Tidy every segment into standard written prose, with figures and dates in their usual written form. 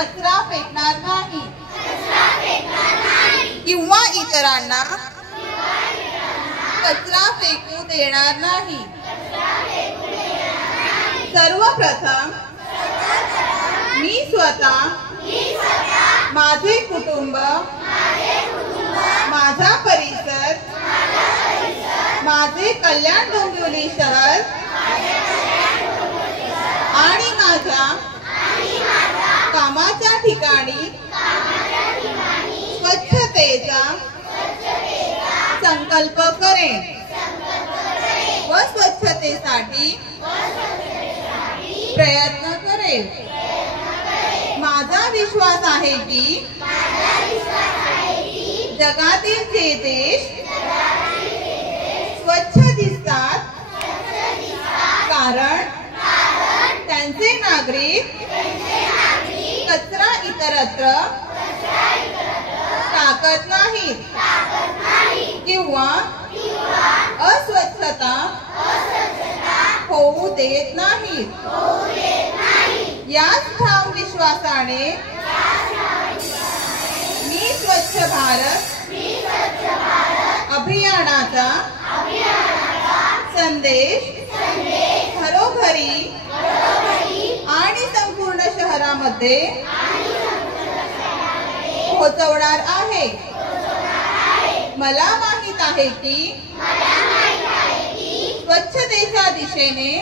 कचरा फेकणार नाही किंवा इतरांना कचरा फेकू देणार नाही। सर्वप्रथम मी स्वतः माझे कुटुंब, माझा परिसर, माझे कल्याण डोंबिवली शहर आणि माझ्या कामाच्या ठिकाणी स्वच्छतेचा संकल्प करेन व स्वच्छतेसाठी प्रयत्न करेन। माझा विश्वास आहे की जगातील जे देश स्वच्छ दिसतात कारण त्यांचे नागरिक कचरा इतरत्र टाकत नाहीत किंवा अस्वच्छता होऊ देत नाहीत। याच ठाम विश्वासाने मी स्वच्छ भारत अभियानाचा संदेश घरोघरी आणि संपूर्ण शहरामध्ये पोहोचवणार आहे। मला माहित आहे की स्वच्छतेच्या दिशेने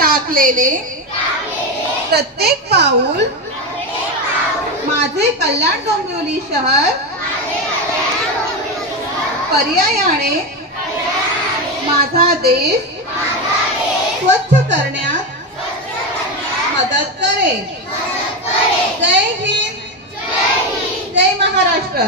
टाकलेले प्रत्येक पाऊल माझे कल्याण डोंबिवली शहर पर्यायाने माझा देश स्वच्छ करण्यात मदत करेल। जय हिंद, जय महाराष्ट्र।